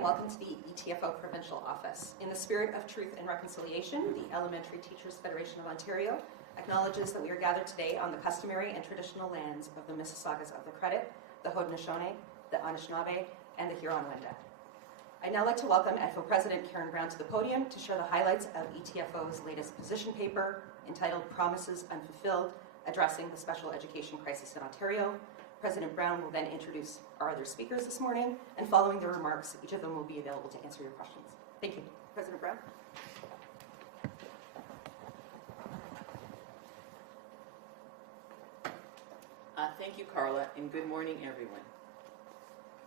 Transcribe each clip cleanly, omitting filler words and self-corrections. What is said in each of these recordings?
and welcome to the ETFO Provincial Office. In the spirit of truth and reconciliation, the Elementary Teachers Federation of Ontario acknowledges that we are gathered today on the customary and traditional lands of the Mississaugas of the Credit, the Haudenosaunee, the Anishinaabe, and the Huron-Wendat. I'd now like to welcome ETFO President Karen Brown to the podium to share the highlights of ETFO's latest position paper entitled Promises Unfulfilled, Addressing the Special Education Crisis in Ontario. President Brown will then introduce our other speakers this morning, and following their remarks, each of them will be available to answer your questions. Thank you. President Brown. Thank you, Carla, and good morning, everyone.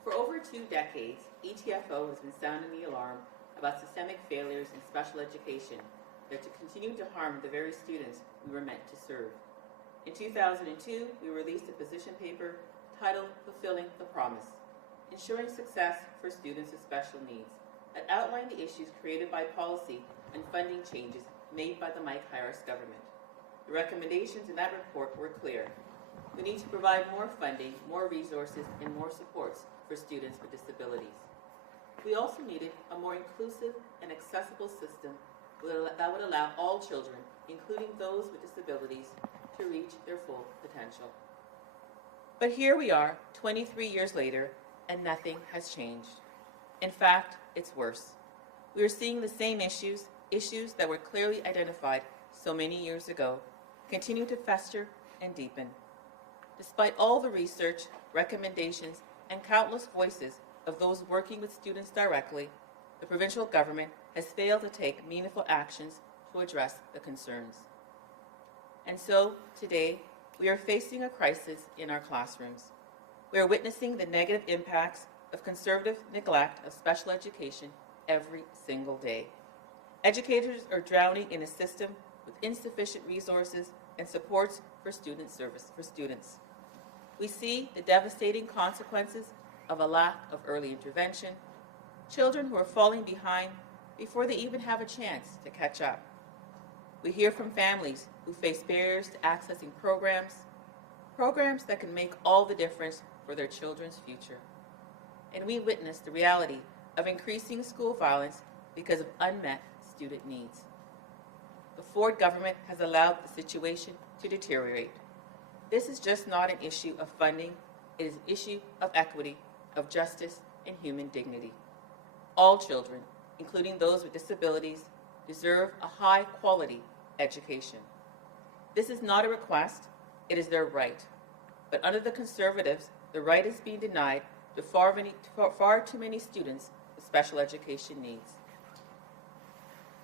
For over 2 decades, ETFO has been sounding the alarm about systemic failures in special education that to continue to harm the very students we were meant to serve. In 2002, we released a position paper titled Fulfilling the Promise, Ensuring Success for Students with Special Needs, that outlined the issues created by policy and funding changes made by the Mike Harris government. The recommendations in that report were clear. We need to provide more funding, more resources, and more supports for students with disabilities. We also needed a more inclusive and accessible system that would allow all children, including those with disabilities, to reach their full potential. But here we are, 23 years later, and nothing has changed. In fact, it's worse. We are seeing the same issues that were clearly identified so many years ago, continue to fester and deepen. Despite all the research, recommendations, and countless voices of those working with students directly, the provincial government has failed to take meaningful actions to address the concerns. And so, today, we are facing a crisis in our classrooms. We are witnessing the negative impacts of conservative neglect of special education every single day. Educators are drowning in a system with insufficient resources and supports for student service for students. We see the devastating consequences of a lack of early intervention, children who are falling behind before they even have a chance to catch up. We hear from families who face barriers to accessing programs that can make all the difference for their children's future. And we witness the reality of increasing school violence because of unmet student needs. The Ford government has allowed the situation to deteriorate. This is just not an issue of funding, it is an issue of equity, of justice, and human dignity. All children, including those with disabilities, deserve a high-quality education. This is not a request, it is their right. But under the Conservatives, the right is being denied to far too many students with special education needs.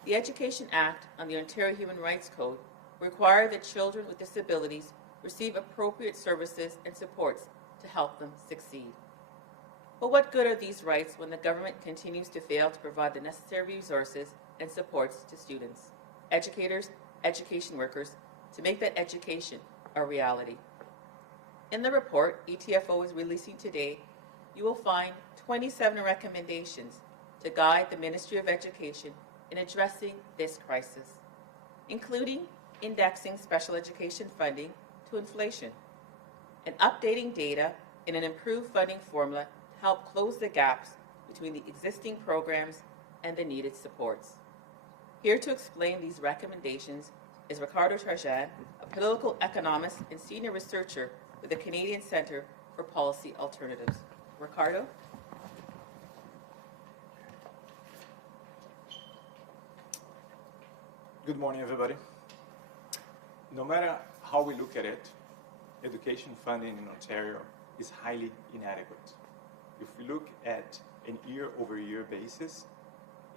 The Education Act on the Ontario Human Rights Code require that children with disabilities receive appropriate services and supports to help them succeed. But what good are these rights when the government continues to fail to provide the necessary resources and supports to students, educators, education workers, to make that education a reality? In the report ETFO is releasing today, you will find 27 recommendations to guide the Ministry of Education in addressing this crisis, including indexing special education funding to inflation and updating data in an improved funding formula to help close the gaps between the existing programs and the needed supports. Here to explain these recommendations is Ricardo Tarjan, a political economist and senior researcher with the Canadian Centre for Policy Alternatives. Ricardo? Good morning, everybody. No matter how we look at it, education funding in Ontario is highly inadequate. If we look at an year-over-year basis,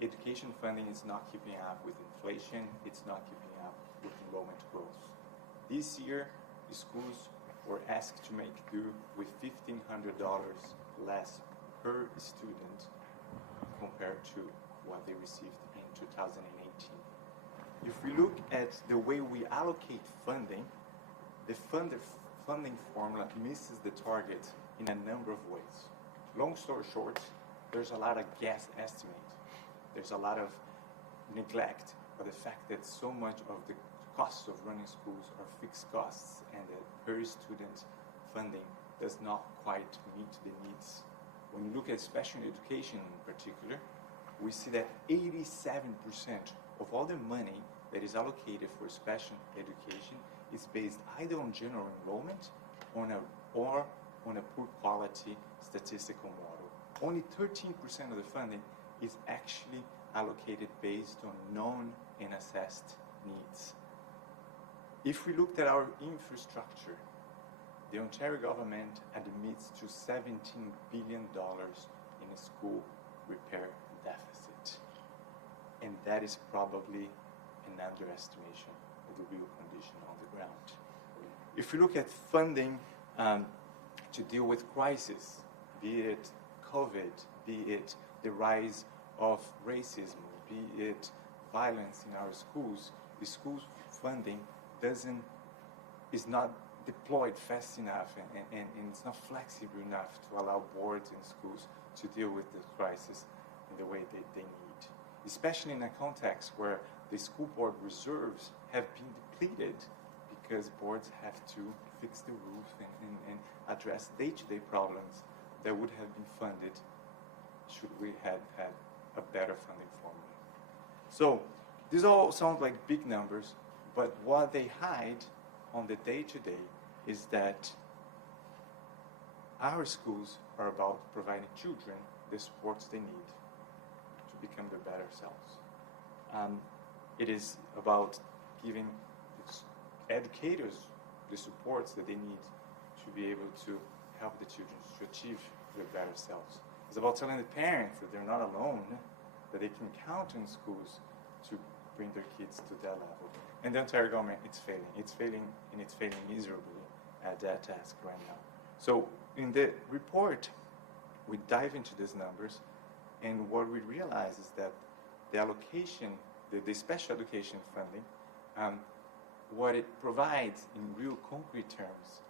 education funding is not keeping up with inflation, it's not keeping up with enrollment growth. This year, the schools were asked to make do with $1,500 less per student compared to what they received in 2018. If we look at the way we allocate funding, the funding formula misses the target in a number of ways. Long story short, there's a lot of guess estimate. There's a lot of neglect by the fact that so much of the costs of running schools are fixed costs and that per student funding does not quite meet the needs When you look at special education in particular, we see that 87% of all the money that is allocated for special education is based either on general enrollment or on a poor quality statistical model. Only 13% of the funding is actually allocated based on known and assessed needs. If we looked at our infrastructure, the Ontario government admits to $17 billion in a school repair deficit. And that is probably an underestimation of the real condition on the ground. If we look at funding to deal with crisis, be it COVID, be it the rise of racism, be it violence in our schools, the school funding is not deployed fast enough and it's not flexible enough to allow boards and schools to deal with the crisis in the way they need. Especially in a context where the school board reserves have been depleted because boards have to fix the roof and address day-to-day problems that would have been funded should we have had a better funding formula. So these all sound like big numbers, but what they hide on the day-to-day is that our schools are about providing children the supports they need to become their better selves. It is about giving educators the supports that they need to be able to help the children to achieve their better selves. It's about telling the parents that they're not alone, that they can count on schools to bring their kids to that level. And the Ontario government, it's failing miserably at that task right now. So in the report, we dive into these numbers, and what we realize is that the allocation, the special education funding, what it provides in real concrete terms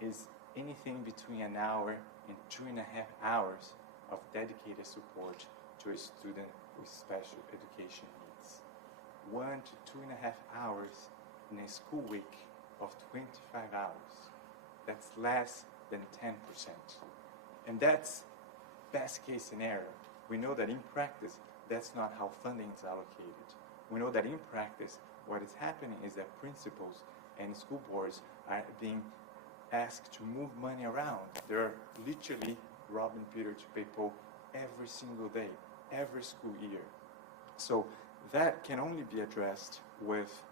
is anything between an hour and 2.5 hours of dedicated support to a student with special education needs. 1 to 2.5 hours in a school week of 25 hours. That's less than 10%. And that's best case scenario. We know that in practice, that's not how funding is allocated. We know that in practice, what is happening is that principals and school boards are being asked to move money around. They're literally robbing Peter to pay Paul every single day, every school year. So that can only be addressed with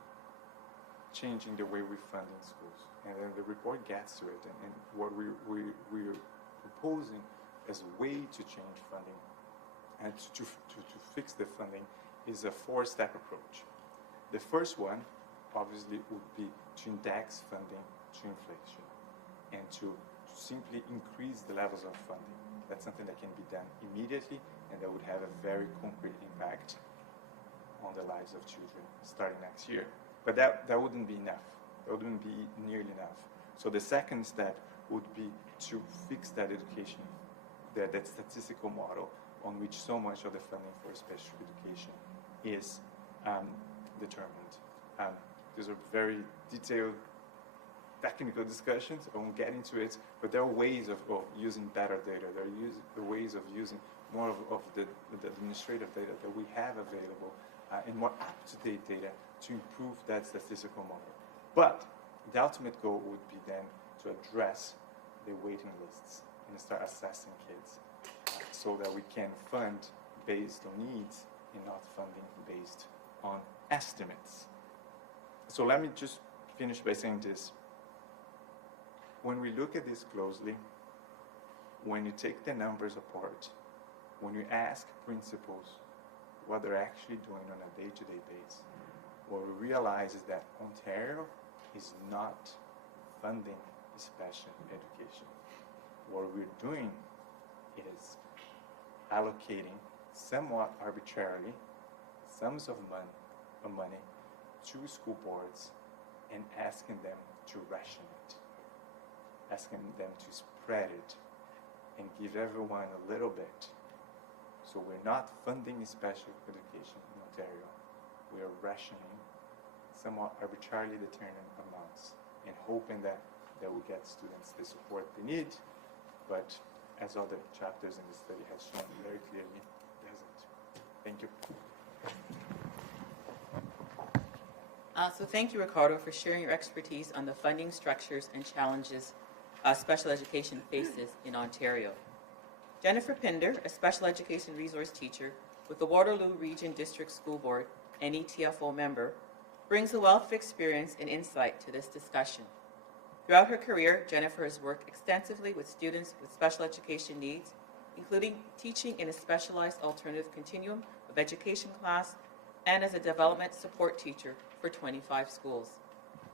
changing the way we fund in schools. And then the report gets to it. And what we're proposing as a way to change funding and to fix the funding is a 4-step approach. The first one, obviously, would be to index funding to inflation and to simply increase the levels of funding. That's something that can be done immediately and that would have a very concrete impact on the lives of children starting next year. But that wouldn't be enough. That wouldn't be nearly enough. So the second step would be to fix that education, that statistical model on which so much of the funding for special education is determined. These are very detailed technical discussions. I won't get into it, but there are ways of using better data. There are ways of using more of the administrative data that we have available and more up-to-date data to improve that statistical model. But the ultimate goal would be then to address the waiting lists and start assessing kids so that we can fund based on needs and not funding based on estimates. So let me just finish by saying this. When we look at this closely, when you take the numbers apart, when you ask principals what they're actually doing on a day-to-day basis, what we realize is that Ontario is not funding special education. What we're doing is allocating somewhat arbitrarily sums of money to school boards and asking them to ration it, asking them to spread it and give everyone a little bit. So we're not funding special education in Ontario. We are rationing somewhat arbitrarily determined amounts and hoping that we get students the support they need, but as other chapters in the study has shown very clearly, doesn't. Thank you. So thank you, Ricardo, for sharing your expertise on the funding structures and challenges special education faces in Ontario. Jennifer Pinder, a special education resource teacher with the Waterloo Region District School Board and ETFO member, brings a wealth of experience and insight to this discussion. Throughout her career, Jennifer has worked extensively with students with special education needs, including teaching in a specialized alternative continuum of education class and as a development support teacher for 25 schools.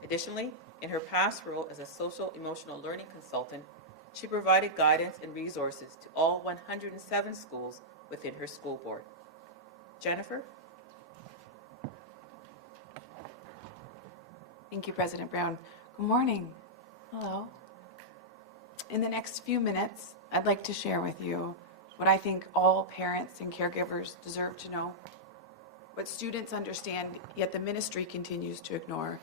Additionally, in her past role as a social emotional learning consultant, she provided guidance and resources to all 107 schools within her school board. Jennifer? Thank you, President Brown. Good morning. Hello. In the next few minutes, I'd like to share with you what I think all parents and caregivers deserve to know, what students understand, yet the ministry continues to ignore,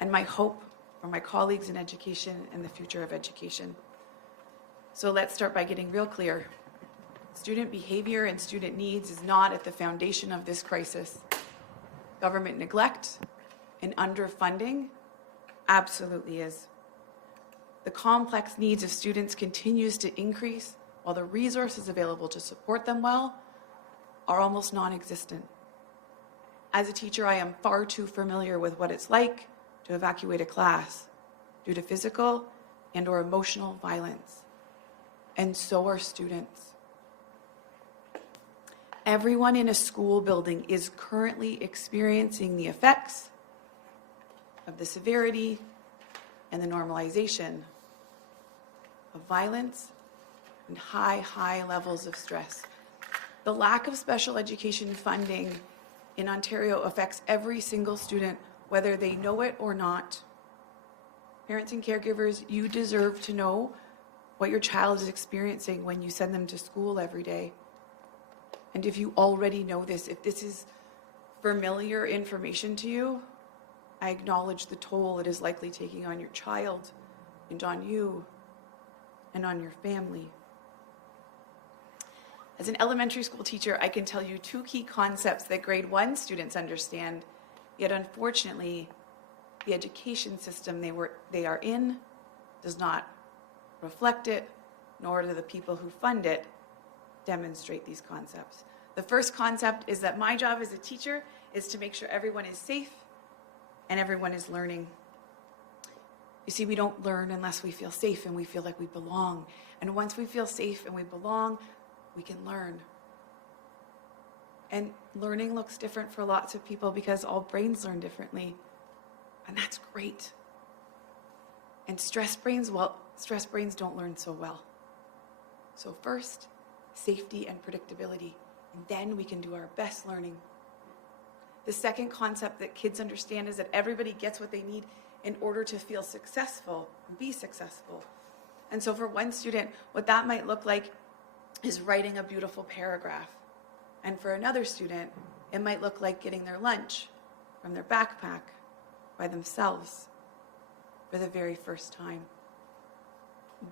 and my hope for my colleagues in education and the future of education. So let's start by getting real clear. Student behavior and student needs is not at the foundation of this crisis. Government neglect and underfunding absolutely is. The complex needs of students continues to increase while the resources available to support them well are almost non-existent. As a teacher, I am far too familiar with what it's like to evacuate a class due to physical and or emotional violence. And so are students. Everyone in a school building is currently experiencing the effects of the severity and the normalization of violence and high levels of stress. The lack of special education funding in Ontario affects every single student, whether they know it or not. Parents and caregivers, you deserve to know what your child is experiencing when you send them to school every day. And if you already know this, if this is familiar information to you, I acknowledge the toll it is likely taking on your child and on you and on your family. As an elementary school teacher, I can tell you two key concepts that grade 1 students understand, yet unfortunately, the education system they are in does not reflect it, nor do the people who fund it demonstrate these concepts. The first concept is that my job as a teacher is to make sure everyone is safe and everyone is learning. You see, we don't learn unless we feel safe and we feel like we belong. And once we feel safe and we belong, we can learn. And learning looks different for lots of people because all brains learn differently. And that's great. And stress brains don't learn so well. So first, safety and predictability. And then we can do our best learning. The second concept that kids understand is that everybody gets what they need in order to feel successful and be successful. And so for one student, what that might look like is writing a beautiful paragraph. And for another student, it might look like getting their lunch from their backpack by themselves for the very first time.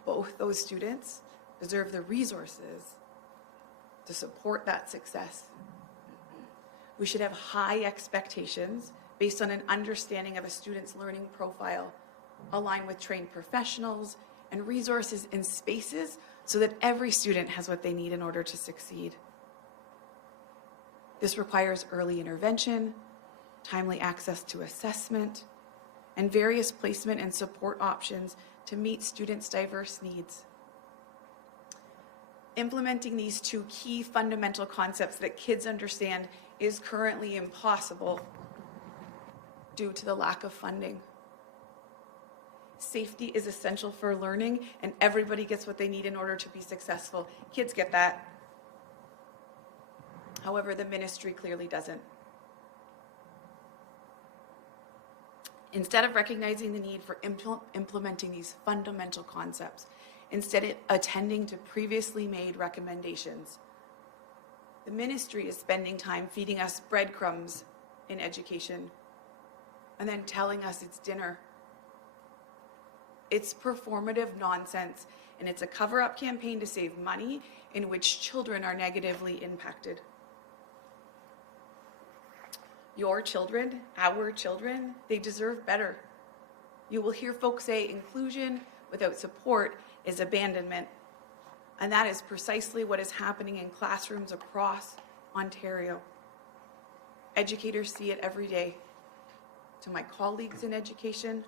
Both those students deserve the resources to support that success. We should have high expectations based on an understanding of a student's learning profile, aligned with trained professionals and resources and spaces so that every student has what they need in order to succeed. This requires early intervention, timely access to assessment, and various placement and support options to meet students' diverse needs. Implementing these two key fundamental concepts that kids understand is currently impossible due to the lack of funding. Safety is essential for learning, and everybody gets what they need in order to be successful. Kids get that. However, the ministry clearly doesn't. Instead of recognizing the need for implementing these fundamental concepts, instead of attending to previously made recommendations, the ministry is spending time feeding us breadcrumbs in education and then telling us it's dinner. It's performative nonsense, and it's a cover-up campaign to save money in which children are negatively impacted. Your children, our children, they deserve better. You will hear folks say inclusion without support is abandonment. And that is precisely what is happening in classrooms across Ontario. Educators see it every day. To my colleagues in education,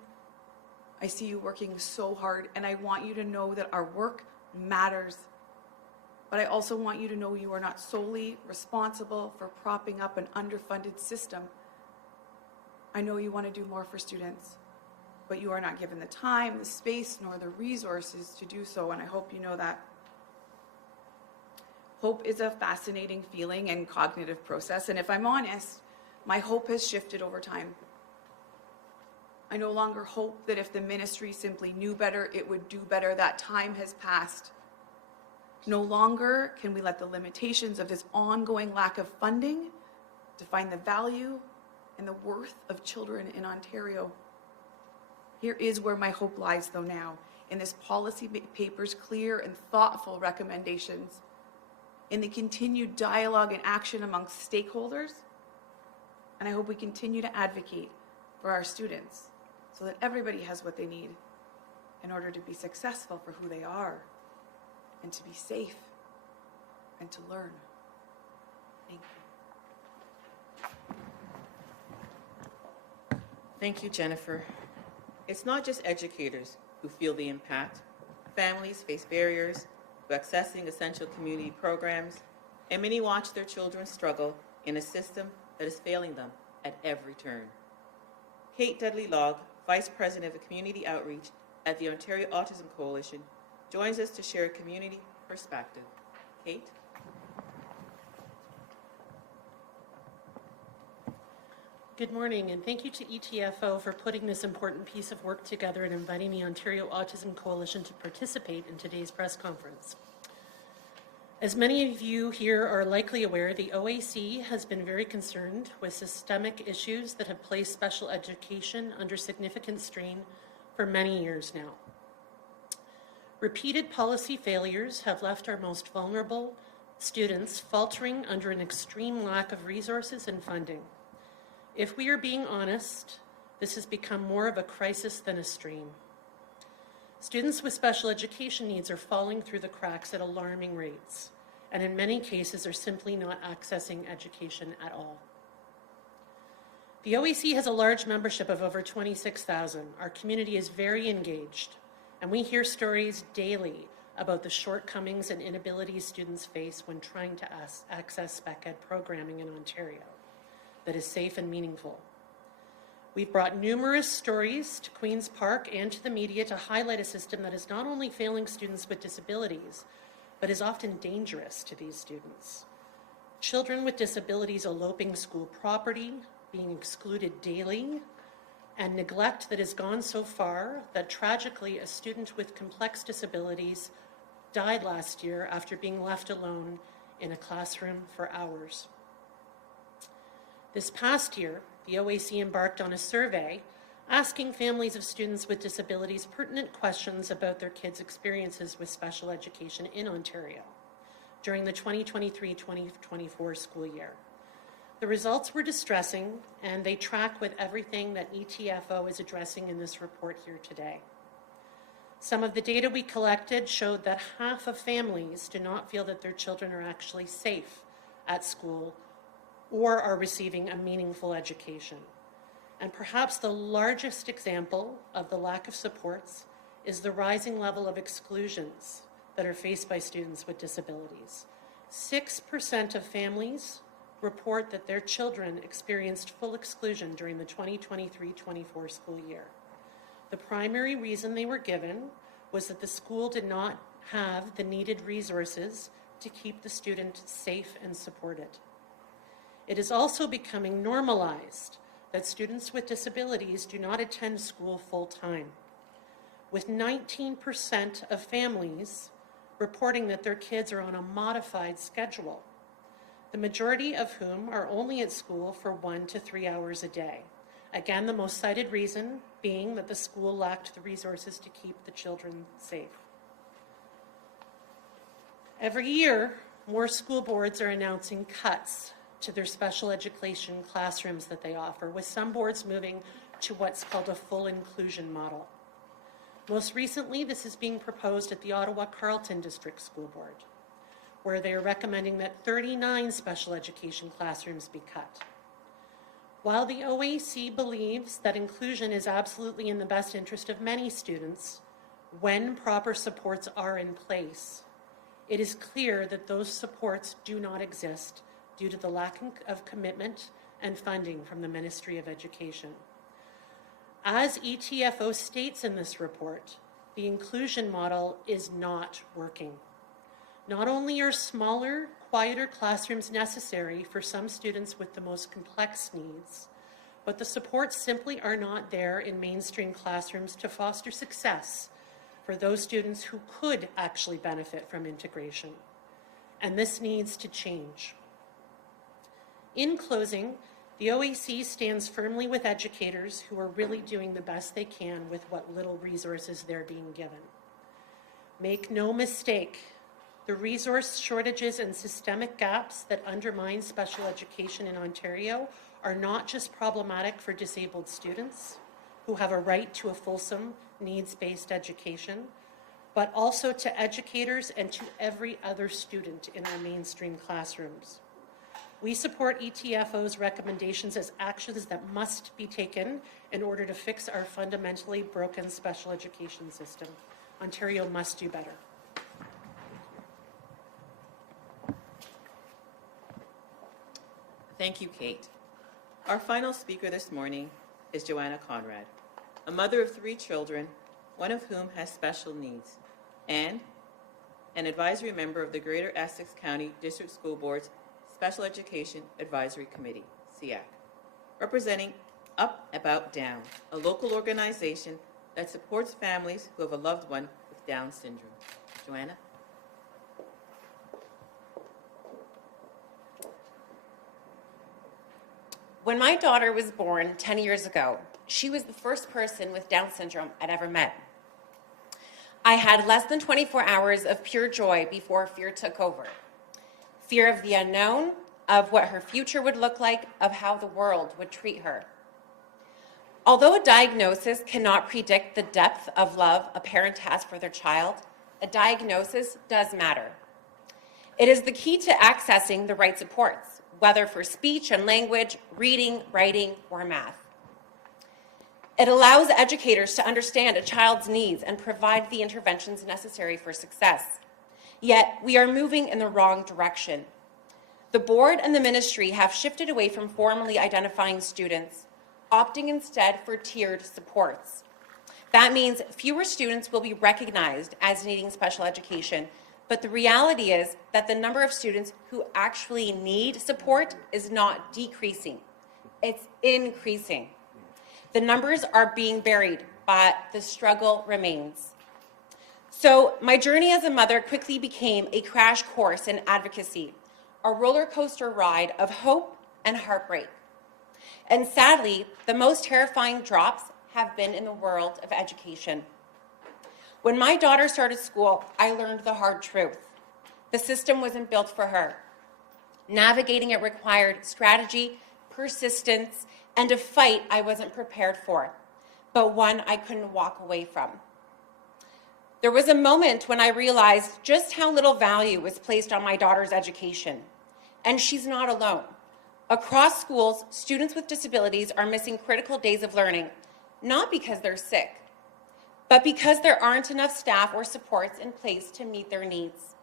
I see you working so hard, and I want you to know that our work matters. But I also want you to know you are not solely responsible for propping up an underfunded system. I know you want to do more for students, but you are not given the time, the space, nor the resources to do so, and I hope you know that. Hope is a fascinating feeling and cognitive process, and if I'm honest, my hope has shifted over time. I no longer hope that if the ministry simply knew better, it would do better. That time has passed. No longer can we let the limitations of this ongoing lack of funding define the value and the worth of children in Ontario. Here is where my hope lies, though, now, in this policy paper's clear and thoughtful recommendations, in the continued dialogue and action amongst stakeholders, and I hope we continue to advocate for our students so that everybody has what they need in order to be successful for who they are and to be safe and to learn. Thank you. Thank you, Jennifer. It's not just educators who feel the impact. Families face barriers to accessing essential community programs, and many watch their children struggle in a system that is failing them at every turn. Kate Dudley-Logg, Vice President of Community Outreach at the Ontario Autism Coalition, joins us to share a community perspective. Kate? Good morning, and thank you to ETFO for putting this important piece of work together and inviting the Ontario Autism Coalition to participate in today's press conference. As many of you here are likely aware, the OAC has been very concerned with systemic issues that have placed special education under significant strain for many years now. Repeated policy failures have left our most vulnerable students faltering under an extreme lack of resources and funding. If we are being honest, this has become more of a crisis than a stream. Students with special education needs are falling through the cracks at alarming rates, and in many cases are simply not accessing education at all. The OAC has a large membership of over 26,000. Our community is very engaged, and we hear stories daily about the shortcomings and inabilities students face when trying to access spec ed programming in Ontario that is safe and meaningful. We've brought numerous stories to Queen's Park and to the media to highlight a system that is not only failing students with disabilities, but is often dangerous to these students. Children with disabilities eloping school property, being excluded daily, and neglect that has gone so far that tragically a student with complex disabilities died last year after being left alone in a classroom for hours. This past year, the OAC embarked on a survey asking families of students with disabilities pertinent questions about their kids' experiences with special education in Ontario during the 2023-2024 school year. The results were distressing, and they track with everything that ETFO is addressing in this report here today. Some of the data we collected showed that half of families do not feel that their children are actually safe at school or are receiving a meaningful education. And perhaps the largest example of the lack of supports is the rising level of exclusions that are faced by students with disabilities. 6% of families report that their children experienced full exclusion during the 2023-24 school year. The primary reason they were given was that the school did not have the needed resources to keep the student safe and supported. It is also becoming normalized that students with disabilities do not attend school full-time, with 19% of families reporting that their kids are on a modified schedule, the majority of whom are only at school for 1 to 3 hours a day. Again, the most cited reason being that the school lacked the resources to keep the children safe. Every year, more school boards are announcing cuts to their special education classrooms that they offer, with some boards moving to what's called a full inclusion model. Most recently, this is being proposed at the Ottawa-Carleton District School Board, where they are recommending that 39 special education classrooms be cut. While the OAC believes that inclusion is absolutely in the best interest of many students, when proper supports are in place, it is clear that those supports do not exist due to the lack of commitment and funding from the Ministry of Education. As ETFO states in this report, the inclusion model is not working. Not only are smaller, quieter classrooms necessary for some students with the most complex needs, but the supports simply are not there in mainstream classrooms to foster success for those students who could actually benefit from integration. And this needs to change. In closing, the OAC stands firmly with educators who are really doing the best they can with what little resources they're being given. Make no mistake, the resource shortages and systemic gaps that undermine special education in Ontario are not just problematic for disabled students who have a right to a fulsome, needs-based education, but also to educators and to every other student in our mainstream classrooms. We support ETFO's recommendations as actions that must be taken in order to fix our fundamentally broken special education system. Ontario must do better. Thank you, Kate. Our final speaker this morning is Joanna Conrad, a mother of 3 children, one of whom has special needs, and an advisory member of the Greater Essex County District School Board's Special Education Advisory Committee, SEAC, representing Up About Down, a local organization that supports families who have a loved one with Down syndrome. Joanna? When my daughter was born 10 years ago, she was the first person with Down syndrome I'd ever met. I had less than 24 hours of pure joy before fear took over. Fear of the unknown, of what her future would look like, of how the world would treat her. Although a diagnosis cannot predict the depth of love a parent has for their child, a diagnosis does matter. It is the key to accessing the right supports, whether for speech and language, reading, writing, or math. It allows educators to understand a child's needs and provide the interventions necessary for success. Yet, we are moving in the wrong direction. The board and the ministry have shifted away from formally identifying students, opting instead for tiered supports. That means fewer students will be recognized as needing special education, but the reality is that the number of students who actually need support is not decreasing. It's increasing. The numbers are being buried, but the struggle remains. So my journey as a mother quickly became a crash course in advocacy, a roller coaster ride of hope and heartbreak. And sadly, the most terrifying drops have been in the world of education. When my daughter started school, I learned the hard truth. The system wasn't built for her. Navigating it required strategy, persistence, and a fight I wasn't prepared for, but one I couldn't walk away from. There was a moment when I realized just how little value was placed on my daughter's education. And she's not alone. Across schools, students with disabilities are missing critical days of learning, not because they're sick, but because there aren't enough staff or supports in place to meet their needs.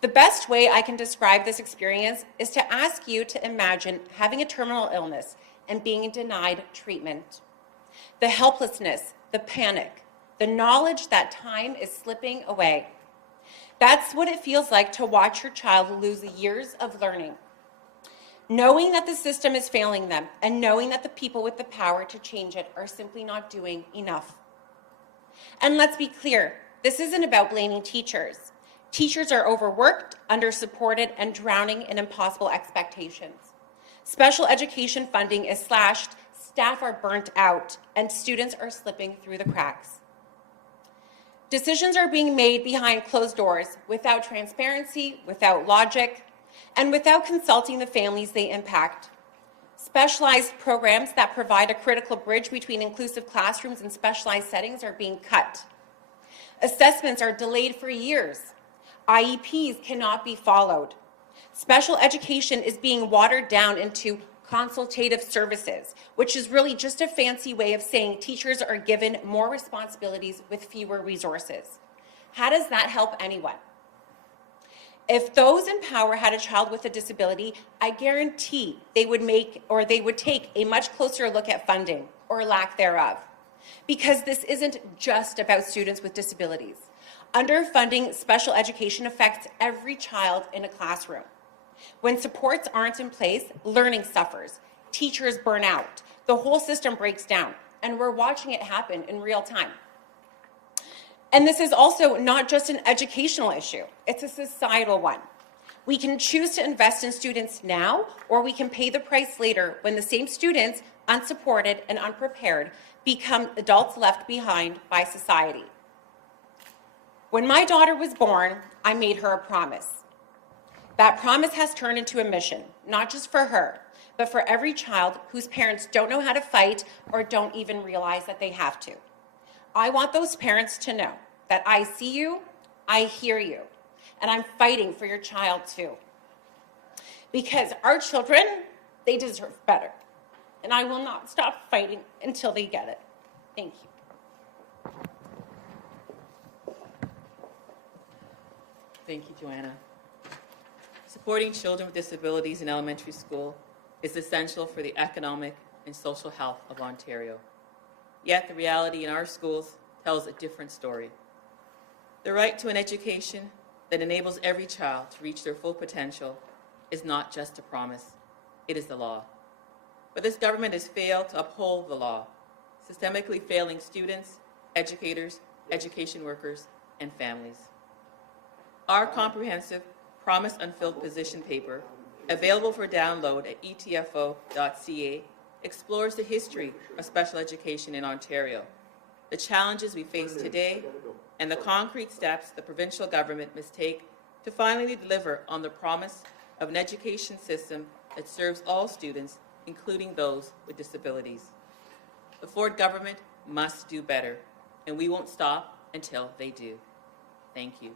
The best way I can describe this experience is to ask you to imagine having a terminal illness and being denied treatment. The helplessness, the panic, the knowledge that time is slipping away. That's what it feels like to watch your child lose years of learning. Knowing that the system is failing them and knowing that the people with the power to change it are simply not doing enough. And let's be clear, this isn't about blaming teachers. Teachers are overworked, under-supported, and drowning in impossible expectations. Special education funding is slashed, staff are burnt out, and students are slipping through the cracks. Decisions are being made behind closed doors without transparency, without logic, and without consulting the families they impact. Specialized programs that provide a critical bridge between inclusive classrooms and specialized settings are being cut. Assessments are delayed for years. IEPs cannot be followed. Special education is being watered down into consultative services, which is really just a fancy way of saying teachers are given more responsibilities with fewer resources. How does that help anyone? If those in power had a child with a disability, I guarantee they would take a much closer look at funding or lack thereof. Because this isn't just about students with disabilities. Underfunding special education affects every child in a classroom. When supports aren't in place, learning suffers, teachers burn out, the whole system breaks down, and we're watching it happen in real time. And this is also not just an educational issue, it's a societal one. We can choose to invest in students now, or we can pay the price later when the same students, unsupported and unprepared, become adults left behind by society. When my daughter was born, I made her a promise. That promise has turned into a mission, not just for her, but for every child whose parents don't know how to fight or don't even realize that they have to. I want those parents to know that I see you, I hear you, and I'm fighting for your child too. Because our children, they deserve better. And I will not stop fighting until they get it. Thank you. Thank you, Joanna. Supporting children with disabilities in elementary school is essential for the economic and social health of Ontario. Yet the reality in our schools tells a different story. The right to an education that enables every child to reach their full potential is not just a promise, it is the law. But this government has failed to uphold the law, systemically failing students, educators, education workers, and families. Our comprehensive Promise Unfilled position paper, available for download at etfo.ca, explores the history of special education in Ontario, the challenges we face today, and the concrete steps the provincial government must take to finally deliver on the promise of an education system that serves all students, including those with disabilities. The Ford government must do better, and we won't stop until they do. Thank you.